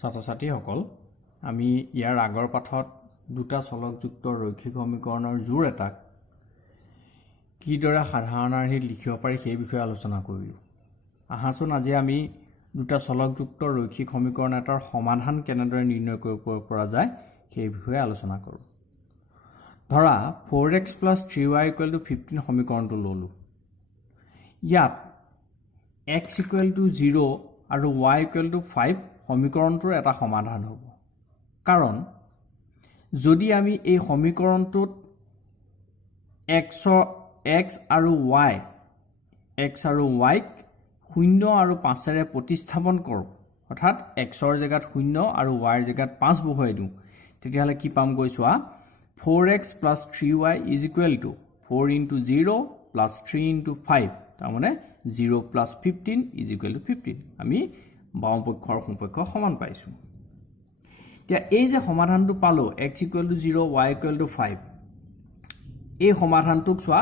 ছাত্ৰ-ছাত্ৰীসকল আমি ইয়াৰ আগৰ পাঠত দুটা চলকযুক্ত ৰৈখিক সমীকৰণৰ জোৰ এটাক কিদৰে সাধাৰণ আৰ্হিত লিখিব পাৰি সেই বিষয়ে আলোচনা কৰিলোঁ। আহাচোন আজি আমি দুটা চলকযুক্ত ৰৈখিক সমীকৰণ এটাৰ সমাধান কেনেদৰে নিৰ্ণয় কৰিব পৰা যায় সেই বিষয়ে আলোচনা কৰোঁ। ধৰা 4x + 3y = 15 সমীকৰণটো ললো। ইয়াত x = 0 আৰু y = 5 সমীকৰণটোৰ এটা সমাধান হ'ব। কাৰণ যদি আমি এই সমীকৰণটোত x আৰু y ক 0 আৰু 5ৰে প্ৰতিস্থাপন কৰোঁ, অৰ্থাৎ xৰ জেগাত 0 আৰু yৰ জেগাত 5 বহুৱাই দিওঁ, তেতিয়াহ'লে কি পাম গৈ চোৱা 4x + 3y = 4 × 0 + 3 × 5, তাৰমানে 0 + 15 = 15। আমি বাওঁপক্ষ আৰু সোঁপক্ষ সমান পাইছোঁ। এতিয়া এই যে সমাধানটো পালোঁ x = 0 y = 5, এই সমাধানটোক চোৱা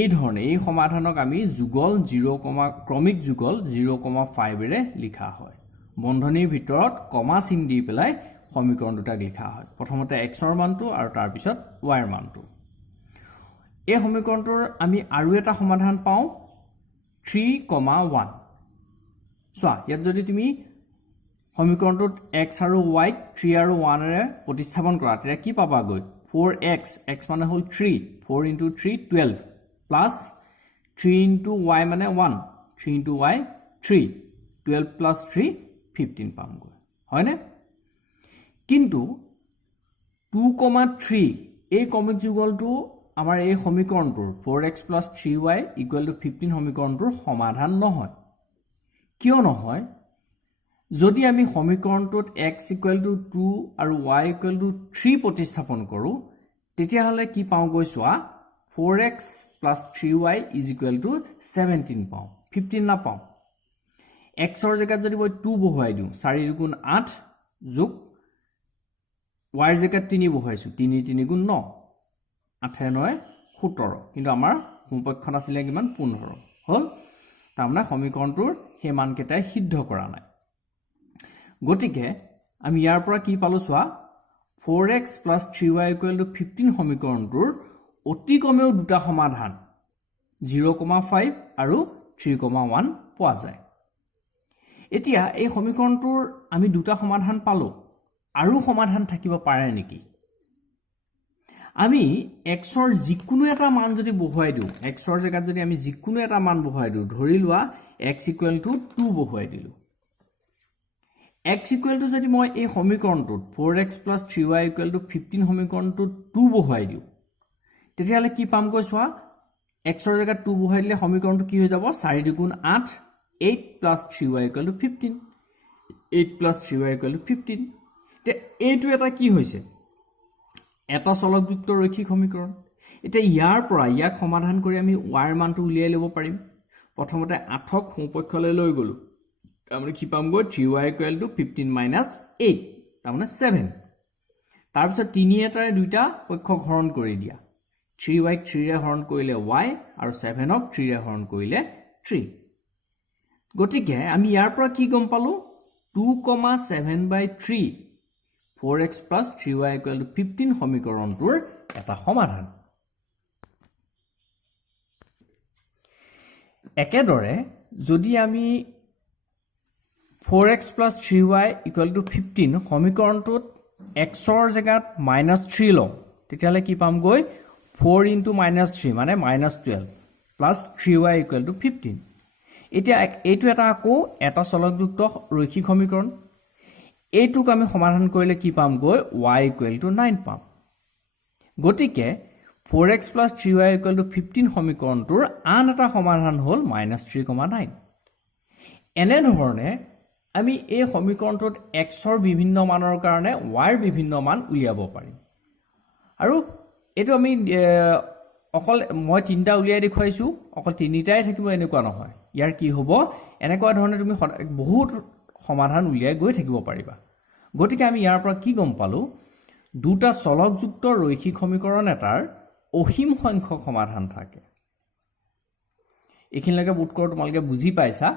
এই ধৰণে এই সমাধানক আমি যুগল 0, ক্ৰমিক যুগল 0,5ৰে লিখা হয়। বন্ধনীৰ ভিতৰত কমা চিন দি পেলাই সমীকৰণ দুটাক লিখা হয়। প্ৰথমতে xৰ মানটো আৰু তাৰ পিছত yৰ মানটো। এই সমীকৰণটোৰ আমি আৰু এটা সমাধান পাওঁ 3,1। চোৱা ইয়াত যদি তুমি সমীকৰণটোত x আৰু y ক 3 আৰু 1ৰে প্ৰতিস্থাপন কৰা, তেতিয়া কি পাবাগৈ 4x, x মানে হ'ল 3, 4 × 3 12 প্লাছ 3 × y মানে 1, 3 × y 3, 12 + 3 15 পামগৈ, হয়নে? কিন্তু 2,3 এই ক্ৰমিক যুগলটো আমাৰ এই সমীকৰণটোৰ 4x + 3y = 15 সমীকৰণটোৰ সমাধান নহয়। কিয় নহয়? যদি আমি সমীকৰণটোত x = 2 আৰু y = 3 প্ৰতিস্থাপন কৰোঁ, তেতিয়াহ'লে কি পাওঁগৈ চোৱা 4x + 3y = 17 পাওঁ, 15 নাপাওঁ। xৰ জেগাত যদি মই 2 বহুৱাই দিওঁ, 4 × 8 যোগ yৰ জেগাত 3 বহুৱাইছোঁ, 3 × 3 = 9, 8 × 9 = 17, কিন্তু আমাৰ সোঁপক্ষত আছিলে কিমান 15 হ'ল। তাৰমানে সমীকৰণটোৰ সেই মানকেইটাই সিদ্ধ কৰা নাই। গতিকে আমি ইয়াৰ পৰা কি পালোঁ চোৱা 4x + 3y = 15 সমীকৰণটোৰ অতি কমেও দুটা সমাধান 0,5 আৰু 3,1 পোৱা যায়। এতিয়া এই সমীকৰণটোৰ আমি দুটা সমাধান পালোঁ, আৰু সমাধান থাকিব পাৰে নেকি? আমি xৰ যিকোনো এটা মান যদি বহুৱাই দিওঁ, xৰ জেগাত যদি আমি যিকোনো এটা মান বহুৱাই দিওঁ, ধৰি লোৱা x = 2 বহুৱাই দিলোঁ। x = যদি মই এই সমীকৰণটোত 4x + 3y = 15 সমীকৰণটোত 2 বহুৱাই দিওঁ, তেতিয়াহ'লে কি পামগৈ চোৱা xৰ জেগাত 2 বহুৱাই দিলে সমীকৰণটো কি হৈ যাব 4 × 8, 8 + 3y = 15, 8 + 3y = 15। এতিয়া এইটো এটা কি হৈছে এটা চলকযুক্ত ৰৈখিক সমীকৰণ। এতিয়া ইয়াৰ পৰা ইয়াক সমাধান কৰি আমি yৰ মানটো উলিয়াই ল'ব পাৰিম। প্ৰথমতে 8ক সোঁপক্ষলৈ লৈ গ'লোঁ, তাৰমানে কি পামগৈ 3y = 15 - 8, তাৰমানে 7। তাৰপিছত 3 এটাৰে দুইটা পক্ষক হৰণ কৰি দিয়া, 3y ক 3ৰে হৰণ কৰিলে y আৰু 7ক 3ৰে হৰণ কৰিলে 3। গতিকে আমি ইয়াৰ পৰা কি গম পালোঁ 2,7/3 4x + 3y = 15 সমীকৰণটোৰ এটা সমাধান। একেদৰে যদি আমি 4x + 3y = 15 সমীকৰণটোত xৰ জেগাত -3 লওঁ, তেতিয়াহ'লে কি পামগৈ 4 × -3 মানে -12 প্লাছ 3y = 15। এতিয়া এইটো এটা আকৌ এটা চলকযুক্ত ৰৈখিক সমীকৰণ। এইটোক আমি সমাধান কৰিলে কি পামগৈ y = 9 পাম। গতিকে 4x + 3y = 15 সমীকৰণটোৰ আন এটা সমাধান হ'ল -3,9। এনেধৰণে আমি এই সমীকৰণটোত xৰ বিভিন্ন মানৰ কাৰণে yৰ বিভিন্ন মান উলিয়াব পাৰিম। আৰু এইটো আমি অকল মই 3টা উলিয়াই দেখুৱাইছোঁ, অকল 3টাই থাকিব এনেকুৱা নহয়। ইয়াৰ কি হ'ব এনেকুৱা ধৰণে তুমি বহুত সমাধান উলিয়াই গৈ থাকিব পাৰিবা। গতিকে আমি ইয়াৰ পৰা কি গম পালোঁ দুটা চলকযুক্ত ৰৈখিক সমীকৰণ এটাৰ অসীম সংখ্যক সমাধান থাকে। এইখিনিলৈকে বোধ কৰোঁ তোমালোকে বুজি পাইছা।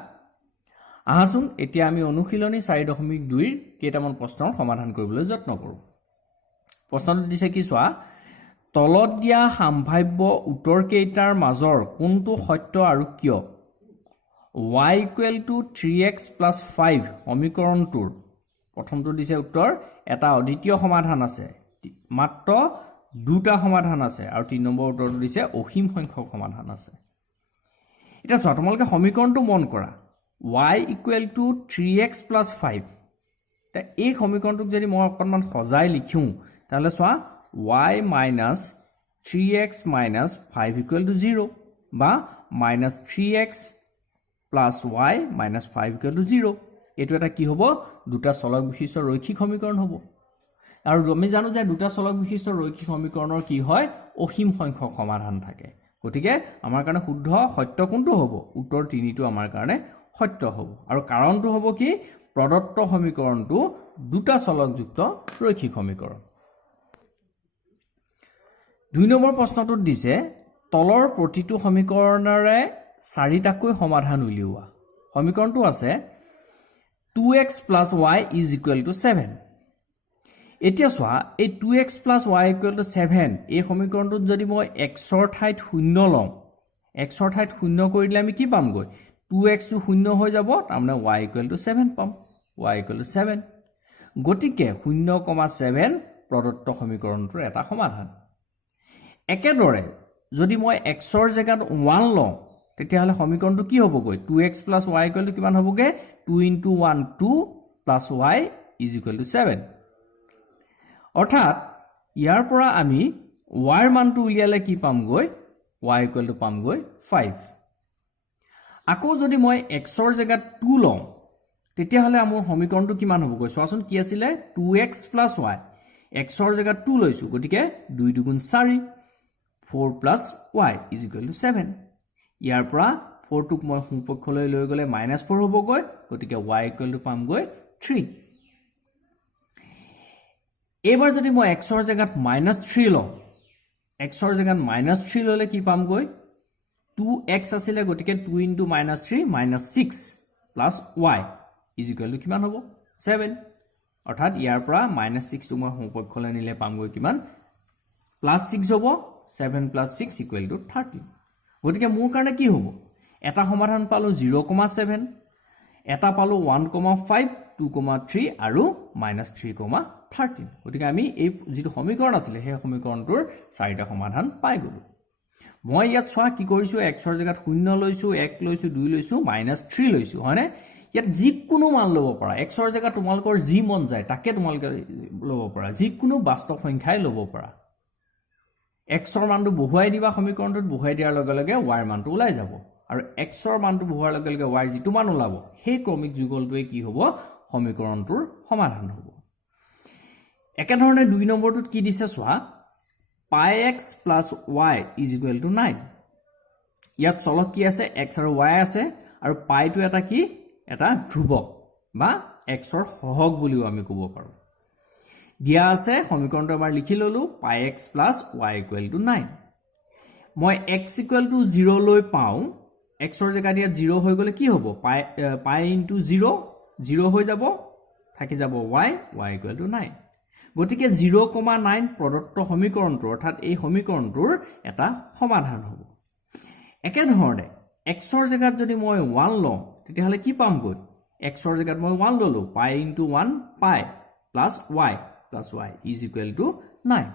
আহাচোন এতিয়া আমি অনুশীলনী 4.2 কেইটামান প্ৰশ্নৰ সমাধান কৰিবলৈ যত্ন কৰোঁ প্ৰশ্নটো দিছে কি চোৱা তলত দিয়া সম্ভাৱ্য উত্তৰ কেইটাৰ মাজৰ কোনটো সত্য আৰু কিয় y = 3x + 5 সমীকৰণটোৰ প্ৰথমটো দিছে উত্তৰ এটা অদ্বিতীয় সমাধান আছে মাত্ৰ দুটা সমাধান আছে আৰু 3 নম্বৰ উত্তৰটো দিছে অসীম সংখ্যক সমাধান আছে এটা চোৱা তোমালোকে সমীকৰণটো মন কৰা y = 3x + 5 তে এই সমীকৰণটোক যদি মই অকণমান সজাই লিখোঁ তাহলে চোৱা y - 3x - 5 = 0 বা -3x + y - 5 = 0 এটো এটা কি হ'ব দুটা চলক বিশিষ্ট ৰৈখিক সমীকৰণ হ'ব আৰু আমি জানো যে দুটা চলক বিশিষ্ট ৰৈখিক সমীকৰণৰ কি হয় অসীম সংখ্যক সমাধান থাকে গতিকে আমাৰ কাৰণে শুদ্ধ সত্য কোনটো হ'ব উত্তৰ 3টো আমাৰ কাৰণে সত্য হ'ব আৰু কাৰণটো হ'ব কি প্ৰদত্ত সমীকৰণটো দুটা চলকযুক্ত ৰৈখিক সমীকৰণ 2 নম্বৰ প্ৰশ্নটোত দিছে তলৰ প্ৰতিটো সমীকৰণৰে চাৰিটাকৈ সমাধান উলিওৱা সমীকৰণটো আছে 2x + y = 7 এতিয়া চোৱা এই 2x + y = 7 এই সমীকৰণটোত যদি মই x ৰ ঠাইত 0 লওঁ x ৰ ঠাইত 0 কৰি দিলে আমি কি পামগৈ 2x টো 0 হৈ যাব তাৰমানে y = 7 পাম y = 7 গতিকে 0,7 প্ৰদত্ত সমীকৰণটোৰ এটা সমাধান একেদৰে যদি মই x ৰ জাগাত 1 লওঁ তেতিয়াহলে সমীকৰণটো কি হ'বগৈ 2x + y = কিমান হ'বগে 2 * 1 2 + y = 7 অৰ্থাৎ ইয়াৰ পৰা আমি y ৰ মানটো উলিয়ালে কি পামগৈ y = পামগৈ 5 আকৌ যদি মই x ৰ জাগাত 2 লওঁ তেতিয়াহলে আমাৰ সমীকৰণটো কিমান হ'বগৈ চোৱাচোন কি আছিল 2x + y x ৰ জাগাত 2 লৈছো গতিকে 2 * 2 = 4 4 + y = 7 ইয়াৰ পৰা 4 টোক মই সোঁপক্ষলৈ লৈ গলে -4 হ'বগৈ গতিকে y = পামগৈ 3 এবাৰ যদি মই x ৰ জাগাত -3 লওঁ x ৰ জাগাত -3 ললে কি পামগৈ 2x আছিল গতিকে 2 * -3 -6 + y = কিমান হ'ব 7 অৰ্থাৎ ইয়াৰ পৰা -6 টো মই সোঁপক্ষলৈ নিলে পামগৈ কিমান +6 হ'ব 7 + 6 = 30 গতিকে মোৰ কাৰণে কি হ'ব এটা সমাধান পালো 0,7 এটা পালো 1,5 2,3 আৰু -3,13 গতিকে আমি এই যেটো সমীকৰণ আছিল সেই সমীকৰণটোৰ চাৰিটা সমাধান পাই গলো মই ইয়াত চোৱা কি কৰিছো x ৰ জাগাত 0 লৈছো 1 লৈছো 2 লৈছো -3 লৈছো হয়নে ইয়াত যিকোনো মান ল'ব পাৰা x ৰ জাগাত তোমালোকৰ যি মন যায় তাকে তোমালোকে ল'ব পাৰা যিকোনো বাস্তৱ সংখ্যাই ল'ব পাৰা x ৰ মানটো বহুৱাই দিবা সমীকৰণটোত বহুৱাই দিয়াৰ লগে লগে y ৰ মানটো ওলাই যাব আৰু x ৰ মানটো বহুৱাৰ লগে লগে y যিটো মান ওলাব সেই ক্ৰমিক যুগলটোৱে কি হ'ব সমীকৰণটোৰ সমাধান হ'ব একে ধৰণে 2 নম্বৰটোত কি দিছে চোৱা πx + y = 9 ইয়াত চলক কি আছে x আৰু y আছে আৰু পাইটো এটা কি এটা ধ্ৰুৱক বা x ৰ সহগ বুলিও আমি ক'ব পাৰো দিয়া আছে সমীকৰণটো আমাৰ লিখি ললো πx + y = 9 মই x = 0 লৈ পাও x ৰ জাগাত ইয়াত 0 হৈ গলে কি হ'ব পাই * 0 0 হৈ যাব থাকি যাব y = 9 গতিকে 0,9 প্ৰদত্ত সমীকৰণটো অৰ্থাৎ এই সমীকৰণটোৰ এটা সমাধান হ'ব একে ধৰণে x ৰ জাগাত যদি মই 1 লওঁ তেতিয়াহলে কি পামগৈ x ৰ জাগাত মই 1 ললো π * 1 π + y = 9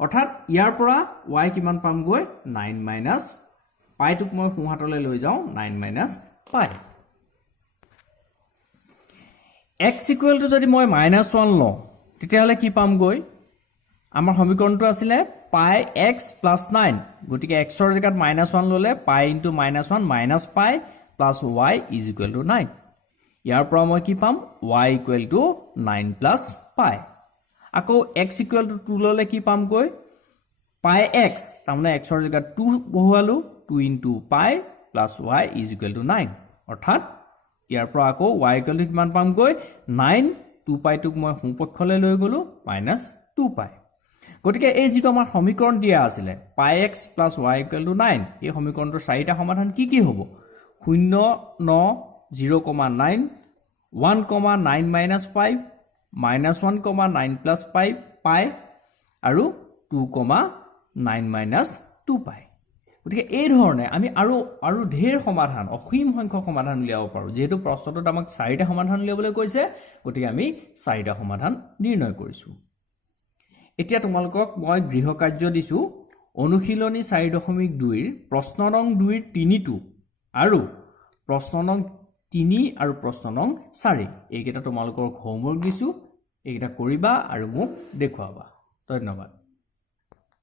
অৰ্থাৎ ইয়াৰ পৰা y কিমান পামগৈ 9 - π টোক মই সোঁহাতলৈ লৈ যাওঁ 9 - π x = যদি মই -1 লওঁ তেতিয়াহলে কি পামগৈ আমাৰ সমীকৰণটো আছিল πx + 9 গতিকে x ৰ জাগাত -1 ললে π * -1 - π + y = 9 ইয়াৰ পৰা মই কি পাম y = 9 + π আকৌ x = 2 ললে কি পামগৈ πx তাৰমানে x ৰ জাগাত 2 বহুৱালো 2 * π + y = 9 অৰ্থাৎ ইয়াৰ পৰা আকৌ y = কিমান পামগৈ 9 2π টোক মই সোঁপক্ষলৈ লৈ গলো -2π গতিকে এই যেটো আমাৰ সমীকৰণ দিয়া আছিল πx + y = 9 এই সমীকৰণটোৰ চাৰিটা সমাধান কি কি হ'ব 0 9 0,9 1,9 minus 5 minus 1,9 plus 5 পাই আৰু 2,9 minus 2 পাই গতিকে এই ধৰণে আমি আৰু ঢেৰ সমাধান অসীম সংখ্যক সমাধান উলিয়াব পাৰো যেহেতু প্ৰশ্নটোত আমাক 4টা সমাধান উলিয়াবলৈ কৈছে গতিকে আমি 4টা সমাধান নিৰ্ণয় কৰিছো এতিয়া তোমালোকক মই গৃহ কাৰ্য দিছো অনুশীলনী 4.2 ৰ প্ৰশ্ন নং 2 ৰ 3টো আৰু প্ৰশ্ন নং 3 আৰু প্ৰশ্ন নং 4 এইকেইটা তোমালোকৰ হোমৱৰ্ক দিছো এইকেইটা কৰিবা আৰু মোক দেখুৱাবা ধন্যবাদ